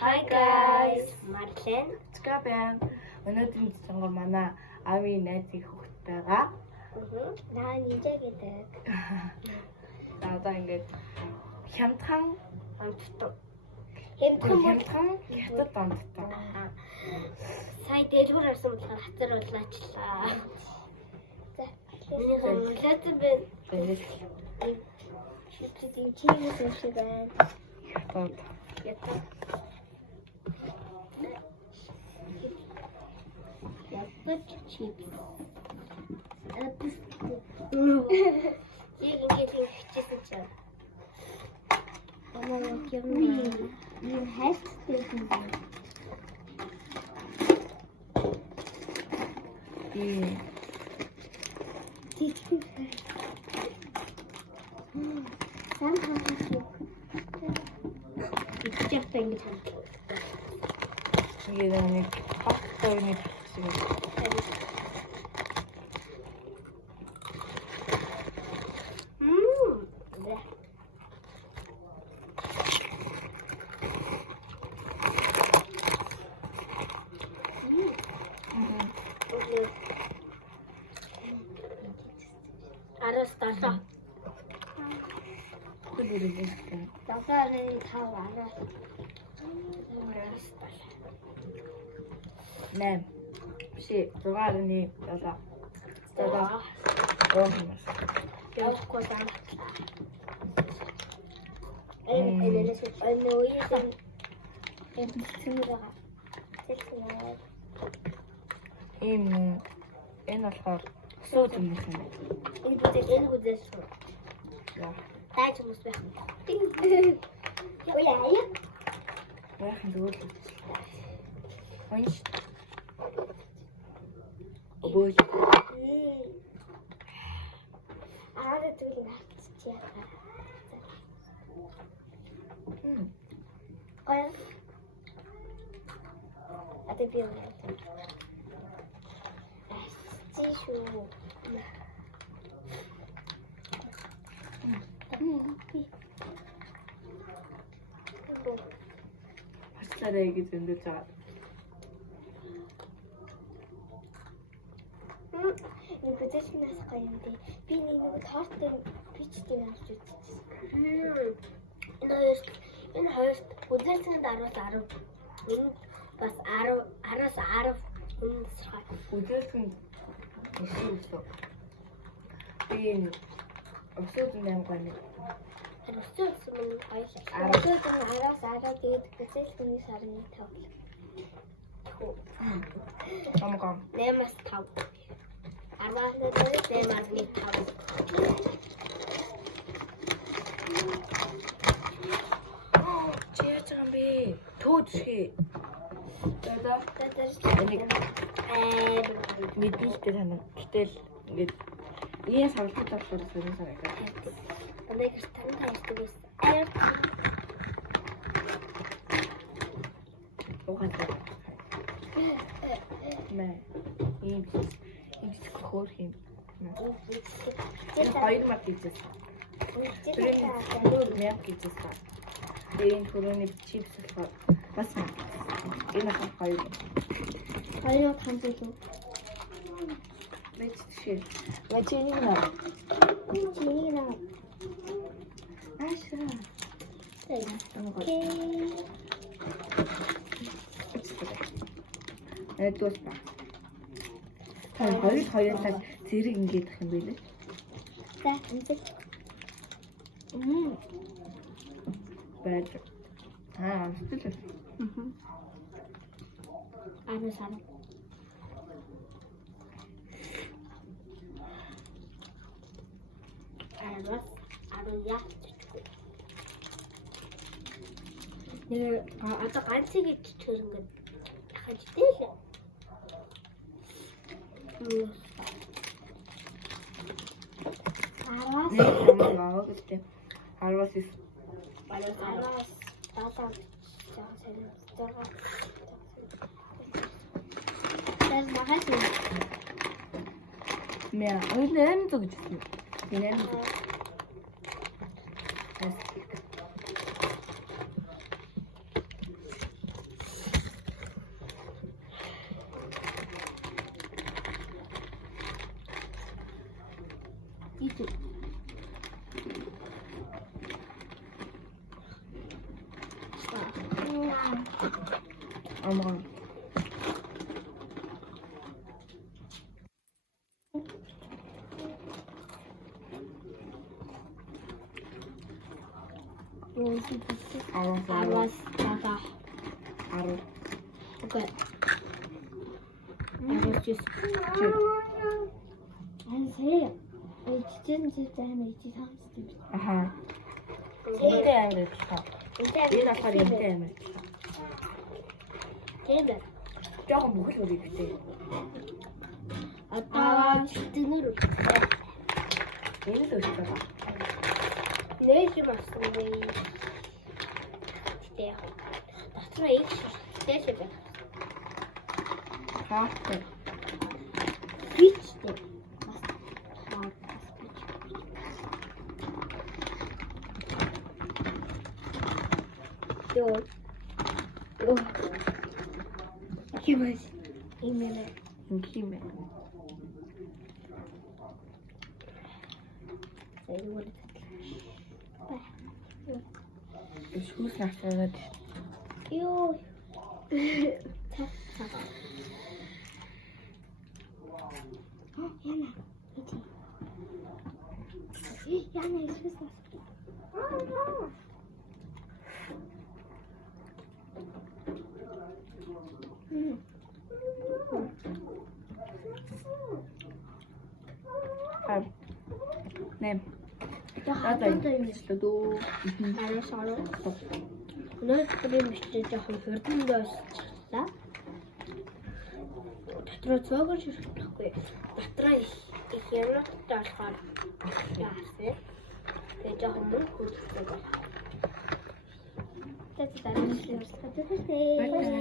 Hi guys. Marlен. Скабэн. Өнөөдрийн цэцэнгөр манай аавын найзын хүүхдтэйгээ Наа нинжа гэдэг. одоо ингээд хямдхан Онцтой. хямдхан хятад онцтой. Сая дэлгүүр авсан болохоор хацар болоочлаа. За. Миний хэмлээсэн байна. Чипсийн чимээс юм шиг байна. Хятад. Ятад чипс. Яг ингэж хичээсэн чинь. Амаа юм хайртай юм байна. Сан хаа. Ичээхтэй ингэж хандсан. Тэгээд нэг хаттай шиг. Араас тасаа. Күлэрэгтэй. Тасаарын тав араас. Араас тасаа. 8. Биш 6.7. За. Оомс. Явахгүй замтлаа. Энэ үеийн эмчмэрээ. Тэтгэнээ. Энэ болохоор сууд юм байна. Энэ үзээс. Яа. Таач хүмүүс байх. Яа. Яахан зүгээр л. Хойш. Обой. Араа түлэн хатчихъя. Ой. Атэ би юу. Тишүү. Хаслаарай гэж зөндөлж байгаа. Энэ бүтэцнээс гоё юм дээ. Би нэг тортын бичтэй авч үзчихсэн. Энэ хоёрт бүтэцэнд 10-10. Энэ бас 10-10 үнэсрээ. Үзүүлсэн эсвэл би өсөөд юм байна. Өсөөсөн юм ойлаа. Өсөөсөн 10-10 тэгээд бүтэцний сарны 5. Амгам. 8-5. Арвааны дээр 8-5. Чияж байгаа юм бэ? Төөдшгий. Тэгээд энийг мэдээлэлтэй танаа. Гэтэл ингээд ийм савлтад болохоор сонир санагдав. Нэг тань хайртай байсан. Угаан. Мэ. Ийм хөөр юм. Энэ хоёр мат хийсэн. Тэр мят хийсэн. Энэ хүрээний чипс болохоор бас энэ хоёр. Хоёр хамтдаа. Мэд шил. Мэчэнийг наа. Чиний наа. Ашра. Окей. Эдгээс ба. Хоёулаа зэрэг ингэж ах юм байлээ. За, энэ. Бааж. Амттай. Сан. Яа. Нэг одоо ганцыг иччихэр ингээд хаж дээ. Араас Намаа гэдэг. Арвас их. араас таалаа жаа. Тэр махаас Мя, ойлэн зүгж. Нэн. Aman. Awas patah. Harus. Oke. Awas jus. Saya 진짜 하면 있지 30. 아하. 인테하면 좋다. 얘가 잘 인테하면 좋다. 걔는 조금 목소리 그때. 아따 등으로. 얘는 또 있어봐. Neyse aslında iyi. İşte aslında iyi gerçekten. 다학대. Hiç de. Yok. Yok. Kimmiş? İmene. 김에. Seni burada. Schuss nach der Yok. Tamam. Yana. İçi. Yana içmesi lazım. Nem. Daha da 있어도. 알았어. 오늘 그림 진짜 hırdım gösterdi. Tatlı çok hoş. Tatlı ikiye ders var. Dersi. Ve cahımın kursu var. Tatlı ders. Tatlı ders.